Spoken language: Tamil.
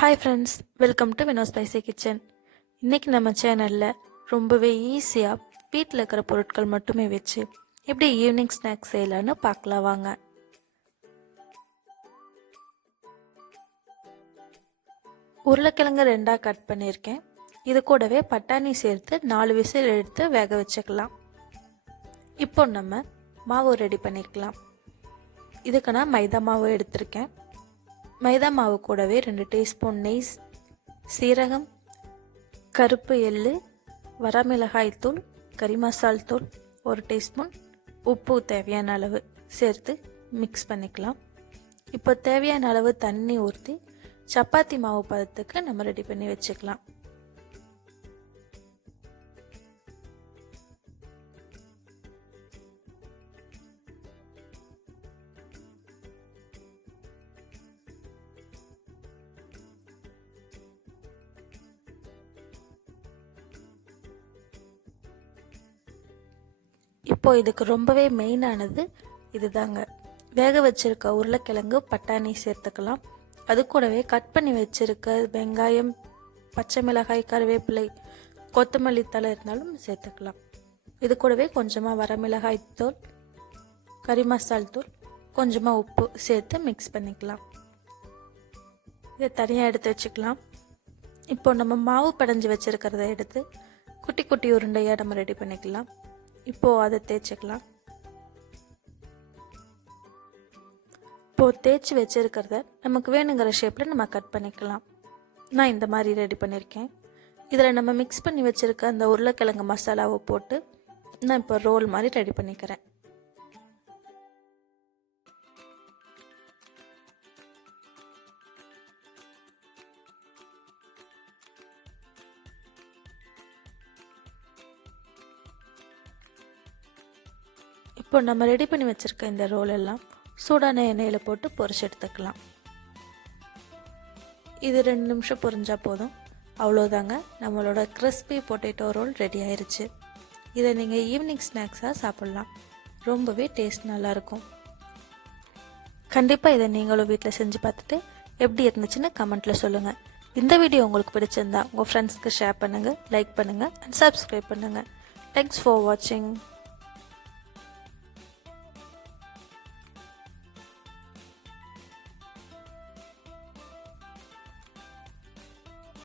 Hi friends, welcome to Vino spicy kitchen. இன்றைக்கி நம்ம சேனலில் ரொம்பவே ஈஸியாக வீட்டில் இருக்கிற பொருட்கள் மட்டுமே வச்சு எப்படி ஈவினிங் ஸ்நாக்ஸ் செய்யலான்னு பார்க்கலாம் வாங்க. உருளைக்கிழங்கு 2ஆக கட் பண்ணியிருக்கேன். இது கூடவே பட்டாணி சேர்த்து 4 விசில் எடுத்து வேக வச்சுக்கலாம். இப்போ நம்ம மாவு ரெடி பண்ணிக்கலாம். இதுக்கு நான் மைதா மாவு எடுத்திருக்கேன். மைதா மாவு கூடவே 2 டீஸ்பூன் நெய், சீரகம், கருப்பு எள்ளு, வரமிளகாய் தூள், கறி மசால் தூள், 1 டீஸ்பூன், உப்பு தேவையான அளவு சேர்த்து மிக்ஸ் பண்ணிக்கலாம். இப்போ தேவையான அளவு தண்ணி ஊற்றி சப்பாத்தி மாவு பதத்துக்கு நம்ம ரெடி பண்ணி வச்சுக்கலாம். இப்போ இதுக்கு ரொம்பவே மெயினானது இதுதாங்க. வேக வச்சிருக்க உருளைக்கிழங்கு, பட்டாணி சேர்த்துக்கலாம். அது கூடவே கட் பண்ணி வச்சிருக்க வெங்காயம், பச்சை மிளகாய், கருவேப்பிலை, கொத்தமல்லி தழை இருந்தாலும் சேர்த்துக்கலாம். இது கூடவே கொஞ்சமாக வரமிளகாய் தூள், கறி மசால் தூள், கொஞ்சமாக உப்பு சேர்த்து மிக்ஸ் பண்ணிக்கலாம். இதை தனியாக எடுத்து வச்சுக்கலாம். இப்போ நம்ம மாவு படைஞ்சி வச்சிருக்கிறத எடுத்து குட்டி குட்டி உருண்டையாக நம்ம ரெடி பண்ணிக்கலாம். இப்போது அதை தேய்ச்சிக்கலாம். இப்போது தேய்ச்சி வச்சுருக்கிறத நமக்கு வேணுங்கிற ஷேப்பில் நம்ம கட் பண்ணிக்கலாம். நான் இந்த மாதிரி ரெடி பண்ணியிருக்கேன். இதில் நம்ம மிக்ஸ் பண்ணி வச்சுருக்க அந்த உருளைக்கிழங்கு மசாலாவை போட்டு நான் இப்போ ரோல் மாதிரி ரெடி பண்ணிக்கிறேன். இப்போ நம்ம ரெடி பண்ணி வச்சுருக்க இந்த ரோல் எல்லாம் சூடான எண்ணெயில் போட்டு பொரிச்சு எடுத்துக்கலாம். இது 2 நிமிஷம் பொரிஞ்சால் போதும். அவ்வளோதாங்க, நம்மளோட கிறிஸ்பி பொட்டேட்டோ ரோல் ரெடி ஆயிடுச்சு. இதை நீங்கள் ஈவினிங் ஸ்நாக்ஸாக சாப்பிட்லாம். ரொம்பவே டேஸ்ட் நல்லாயிருக்கும். கண்டிப்பாக இதை நீங்களும் வீட்டில் செஞ்சு பார்த்துட்டு எப்படி இருந்துச்சுன்னு கமெண்ட்டில் சொல்லுங்கள். இந்த வீடியோ உங்களுக்கு பிடிச்சிருந்தா உங்கள் ஃப்ரெண்ட்ஸ்க்கு ஷேர் பண்ணுங்கள், லைக் பண்ணுங்கள் அண்ட் சப்ஸ்கிரைப் பண்ணுங்கள். தேங்க்ஸ் ஃபார் வாட்சிங்.